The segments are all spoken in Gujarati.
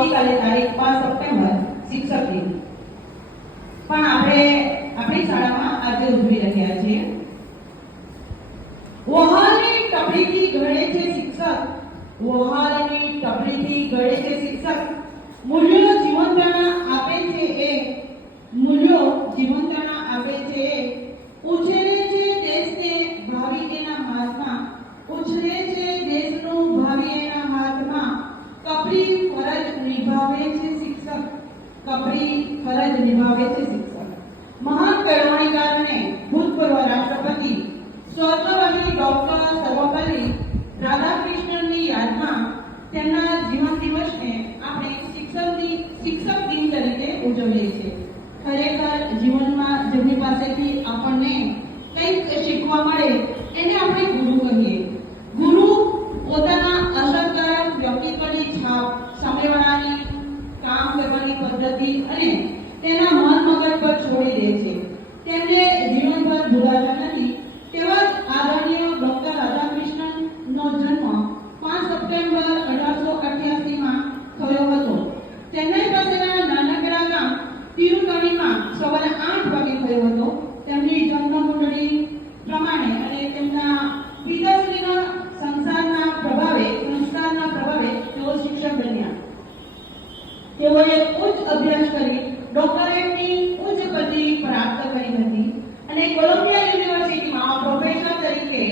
આવતીકાલે તારીખ 5 સપ્ટેમ્બર શિક્ષક દિન પણ આપણે આપણી શાળામાં આજે ઉજવી રહ્યા છીએ. વહાલની ટપડીથી ઘડે છે શિક્ષક, વહાલની ટપડીથી ઘડે છે શિક્ષક, મૂલ્યો જીવંતના આપે છે એ, મૂલ્યો જીવંતના આપે છે એ, ઉછેરે છે દેશને ભાવિ એના હાથમાં, ઉછેરે છે દેશનું ભાવિ એના હાથમાં, કપરી ફરજ નિભાવે છે શિક્ષક, કપરી ફરજ નિભાવે છે શિક્ષક. મહાન કળવાણીકારને ભૂતપૂર્વ રાષ્ટ્રપતિ સ્વર્ગવાસી ડોક્ટર સર્વપલ્લી રાધાકૃષ્ણનની યાદમાં તેમના જીવન દિવસને આપણે શિક્ષક દિન તરીકે ઉજવીએ છીએ. ખરેખર જીવનમાં જેમની પાસેથી આપણને કંઈક શીખવા મળે એને આપણે ગુરુ કહીએ. ગુરુ પોતાના અસરકારક વ્યક્તિત્વની છાપ, સામેવાળાની કામ કરવાની પદ્ધતિ અને તેના મન મગજ પર છોડી દે છે. તેમને જીવનભર ભૂલાતા નથી. તેવા જ આદરણીય ડોક્ટર રાધાકૃષ્ણનનો જન્મ 5 સપ્ટેમ્બર 1888માં થયો હતો. ચેન્નઈ પાસેના નાનકડા ગામ તિરુકણીમાં સવારે 8 વાગે થયો હતો. તેમની જન્મકુંડળી પ્રમાણે અને તેમના પિતાશ્રીના સંસ્કારના પ્રભાવે તેઓ શિક્ષક બન્યા. તેઓએ ઉચ્ચ અભ્યાસ કરી ડોક્ટરેટની ઉચ્ચ પદવી પ્રાપ્ત કરી હતી અને કોલંબિયા યુનિવર્સિટીમાં પ્રોફેસર તરીકે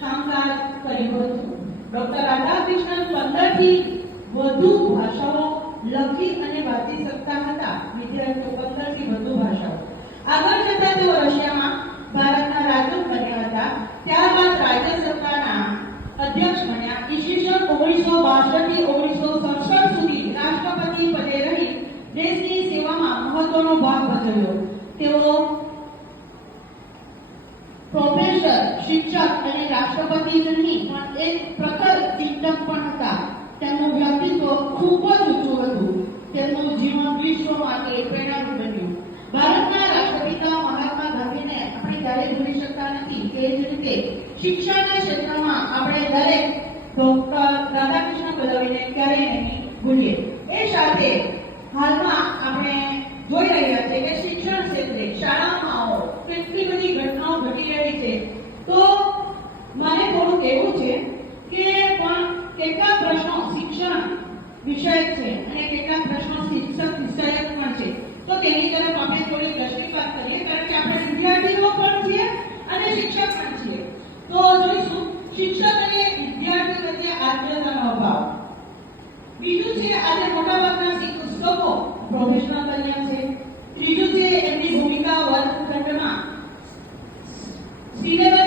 કામકાજ કર્યું હતું. ડોક્ટર રાધાકૃષ્ણન 15 થી વધુ ભાષાઓ લખી અને વાંચી શકતા હતા. વિદ્યાર્થીઓ 15 થી વધુ ભાષાઓ. આગળ જતા તેઓ રશિયામાં ભારતના રાજદૂત બન્યા હતા. ત્યારબાદ રાજ્ય સરકારના અધ્યક્ષ બન્યા. ઈસવીસન 1962 થી 1967 સુધી રાષ્ટ્રપતિ પદે રહી દેશની સેવામાં મહત્વનો ભાગ ભજવ્યો. તેઓ પ્રોફેસર, શિક્ષક અને રાષ્ટ્રપતિની પણ એક પ્રખર ચિંતક પણ હતા. તેમનું વ્યક્તિત્વ ખૂબ જ ઊંચું હતું. તેમનું જીવન વિશ્વ માટે પ્રેરણારૂપ બન્યું. ભારતના રાષ્ટ્રપિતા મહાત્મા ગાંધીને આપણે ક્યારેય ભૂલી શકતા નથી. તે જ રીતે શિક્ષણના ક્ષેત્રમાં આપણે દરેક ડોક્ટર રાધાકૃષ્ણ પદવીને ક્યારેય નહીં ભૂલીએ. એ સાથે હાલમાં આપણે જોઈ રહ્યા છીએ કે શિક્ષણ ક્ષેત્રે શાળામાં કેટલી બધી ઘટનાઓ ઘટી રહી છે. તો મને થોડું કહેવું છે કે પણ કેટલાક પ્રશ્નો શિક્ષણ વિષયક છે અને કેટલાક પ્રશ્નો શિક્ષક વિષયક પણ છે. તો તેની તરફ આપણે થોડી દ્રષ્ટિપાત કરીએ, કારણ કે આપણે વિદ્યાર્થીઓ પણ છીએ અને શિક્ષક પણ છીએ. તો જોઈશું શિક્ષક અને વિદ્યાર્થી વચ્ચે આત્મીયતાનો અભાવ. બીજું છે આજે મોટાભાગના શિક્ષકો પ્રોફેશનલ બન્યા છે. ત્રીજું છે એમની ભૂમિકા વર્ગખંડમાં સિલેબસ